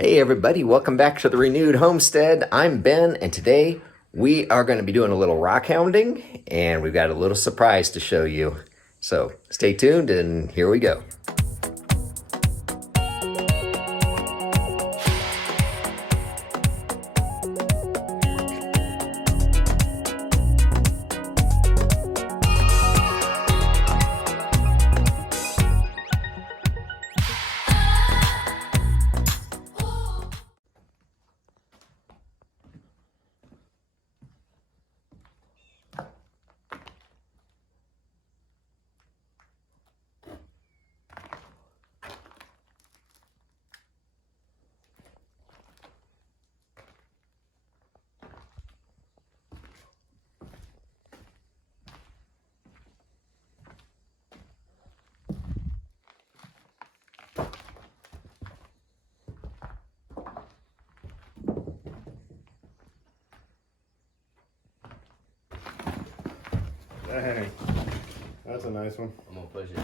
Hey everybody, welcome back to the Renewed Homestead. I'm Ben, and today we are going to be doing a little rock hounding, and we've got a little surprise to show you. So stay tuned, and here we go. Dang, that's a nice one. I'm gonna push it.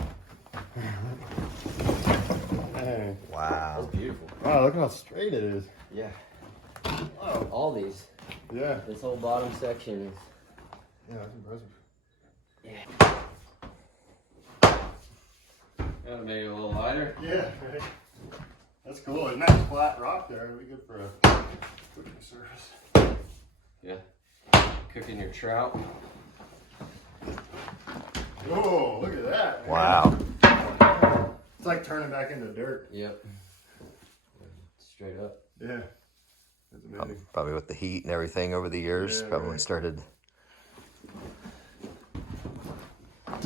Dang. Wow. That's beautiful. Wow, look how straight it is. Yeah. Wow. All these. Yeah. This whole bottom section is. Yeah, that's impressive. Gotta make it a little lighter. Yeah, right. That's cool. And that flat rock there would be good for a cooking surface. Yeah. Cooking your trout. Oh, look at that. Man. Wow. It's like turning back into dirt. Yep. Straight up. Yeah. That's amazing. Probably with the heat and everything over the years, Yeah, probably right. started. Oh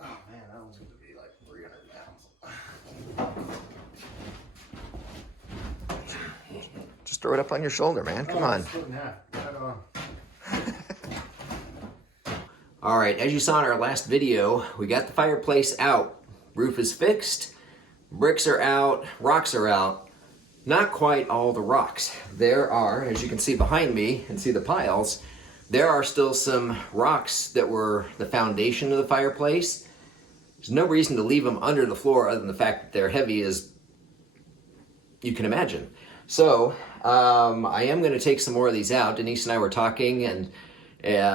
man, that one's gonna be like 300 pounds. Just throw it up on your shoulder, man. Come on. Split in half. Right on. All right, as you saw in our last video, we got the fireplace out. Roof is fixed, bricks are out, rocks are out. Not quite all the rocks. There are, as you can see behind me and see the piles, there are still some rocks that were the foundation of the fireplace. There's no reason to leave them under the floor other than the fact that they're heavy as you can imagine. So I am going to take some more of these out. Denise and I were talking, and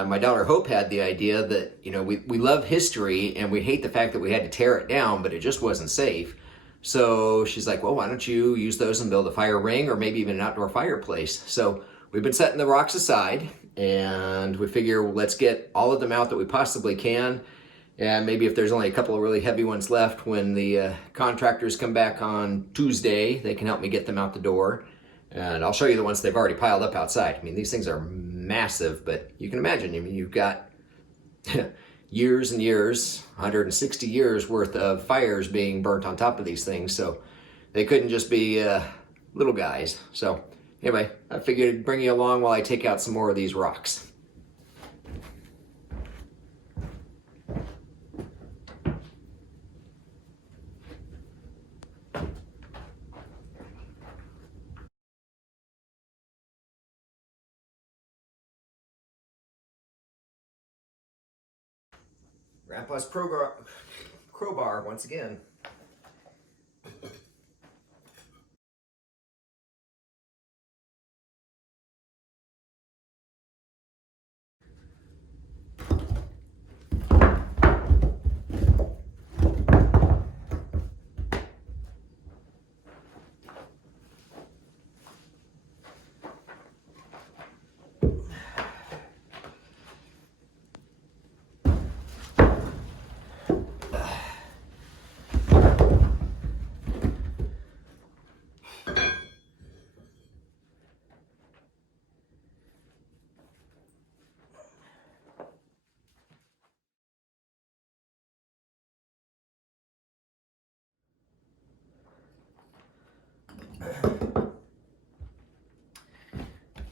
my daughter Hope had the idea that, you know, we love history and we hate the fact that we had to tear it down, but it just wasn't safe. So she's like, well, why don't you use those and build a fire ring or maybe even an outdoor fireplace? So we've been setting the rocks aside, and we figure, well, let's get all of them out that we possibly can. And maybe if there's only a couple of really heavy ones left, when the contractors come back on Tuesday, they can help me get them out the door. And I'll show you the ones they've already piled up outside. I mean, these things are massive, but you can imagine, I mean, you've got years and years, 160 years worth of fires being burnt on top of these things. So they couldn't just be little guys. So anyway, I figured I'd bring you along while I take out some more of these rocks. Grandpa's crowbar once again.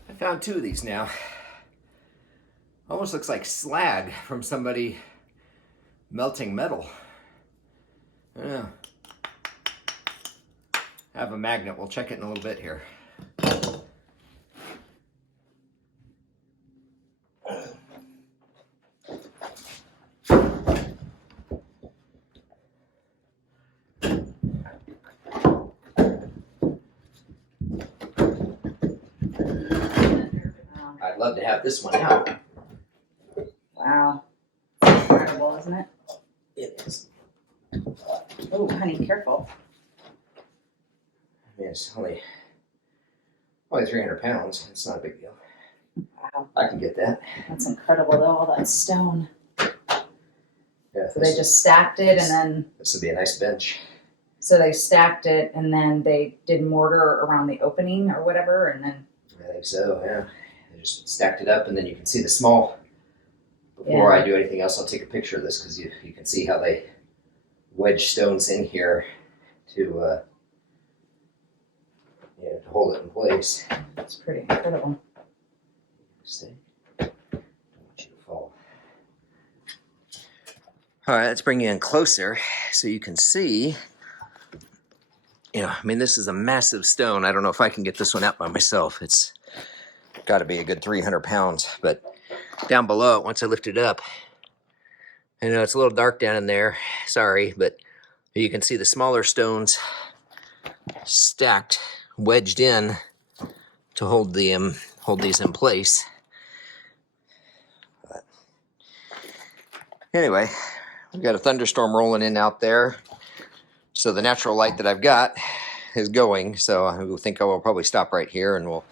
I found two of these now. Almost looks like slag from somebody melting metal. I don't know. I have a magnet. We'll check it in a little bit here. love to have this one out. Wow. It's incredible, isn't it? It is. Oh, honey, careful. I mean, it's only 300 pounds. It's not a big deal. Wow. I can get that. That's incredible, though, all that stone. Yeah, So they just stacked it and then... This would be a nice bench. So they stacked it and then they did mortar around the opening or whatever, and then... I think so, yeah. They just stacked it up, and then you can see the small... Before I do anything else, I'll take a picture of this because you can see how they wedge stones in here to hold it in place. That's pretty incredible. See? Don't want you to fall. All right, let's bring you in closer so you can see. I mean, this is a massive stone. I don't know if I can get this one out by myself. It's got to be a good 300 pounds. But down below it, once I lift it up, I know it's a little dark down in there. Sorry, but you can see the smaller stones stacked, wedged in to hold these in place. But anyway, we've got a thunderstorm rolling in out there. So the natural light that I've got is going, so I think I will probably stop right here and we'll...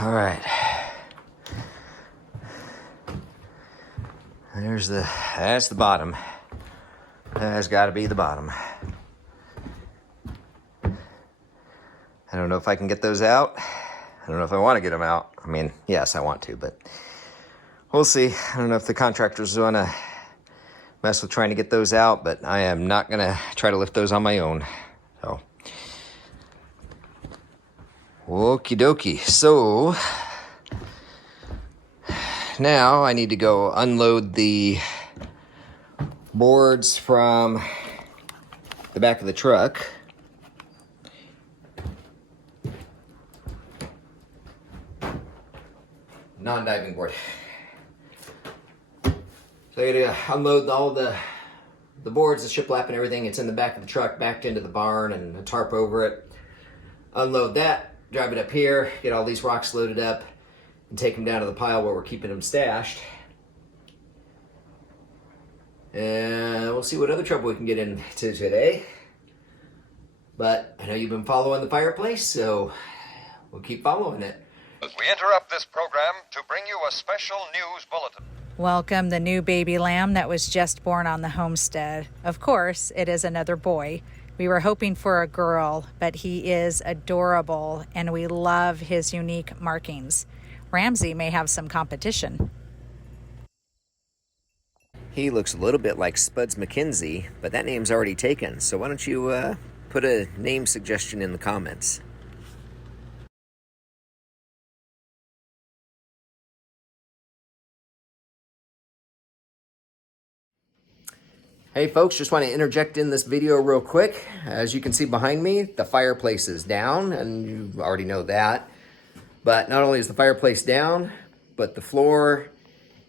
All right. That's the bottom. That's got to be the bottom. I don't know if I can get those out. I don't know if I want to get them out. I mean, yes, I want to, but we'll see. I don't know if the contractor's going to mess with trying to get those out, but I am not going to try to lift those on my own. So, okie dokie. So, now I need to go unload the boards from the back of the truck. Non-diving board. So I gotta unload all the boards, the shiplap and everything. It's in the back of the truck, backed into the barn, and a tarp over it. Unload that, drive it up here, get all these rocks loaded up, and take them down to the pile where we're keeping them stashed. And we'll see what other trouble we can get into today. But I know you've been following the fireplace, so we'll keep following it. We interrupt this program to bring you a special news bulletin. Welcome the new baby lamb that was just born on the homestead. Of course, it is another boy. We were hoping for a girl, but he is adorable, and we love his unique markings. Ramsey may have some competition. He looks a little bit like Spuds McKenzie, but that name's already taken. So why don't you put a name suggestion in the comments. Hey folks, just want to interject in this video real quick. As you can see behind me, the fireplace is down, and you already know that. But not only is the fireplace down, but the floor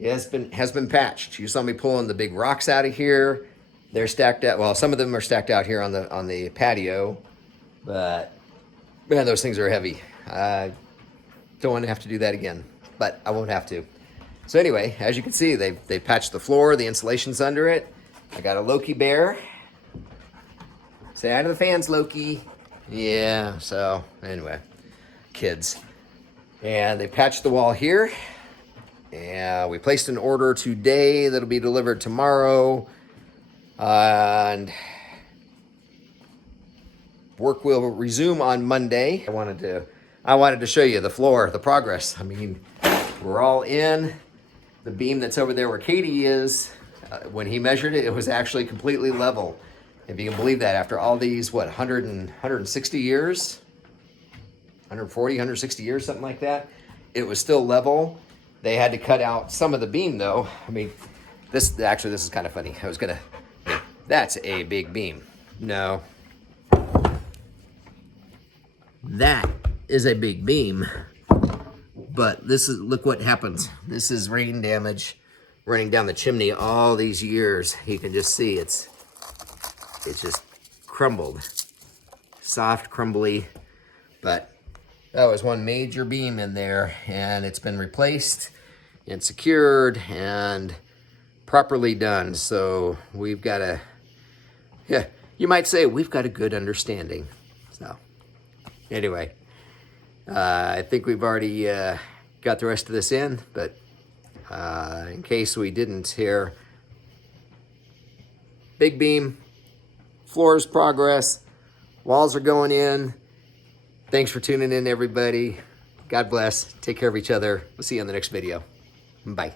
has been patched. You saw me pulling the big rocks out of here. They're stacked out. Well, some of them are stacked out here on the patio, but man, those things are heavy. I don't want to have to do that again, but I won't have to. So anyway, as you can see, they've patched the floor. The insulation's under it. I got a Loki bear Say hi to the fans, Loki. Yeah, so anyway, kids. And they patched the wall here. And we placed an order today that'll be delivered tomorrow. And work will resume on Monday. I wanted to show you the floor, the progress. I mean, we're all in. The beam that's over there where Katie is, when he measured it, it was actually completely level. If you can believe that, after all these, what, 160 years? 140, 160 years, something like that. It was still level. They had to cut out some of the beam though. I mean, this is kind of funny. That's a big beam. No. That is a big beam. But look what happens. This is rain damage running down the chimney all these years. You can just see it's just crumbled. Soft, crumbly. But that was one major beam in there, and it's been replaced and secured and properly done. So we've got you might say we've got a good understanding. So anyway, I think we've already got the rest of this in, but in case we didn't here, big beam, floors progress, walls are going in. Thanks for tuning in, everybody. God bless. Take care of each other. We'll see you on the next video. Bye.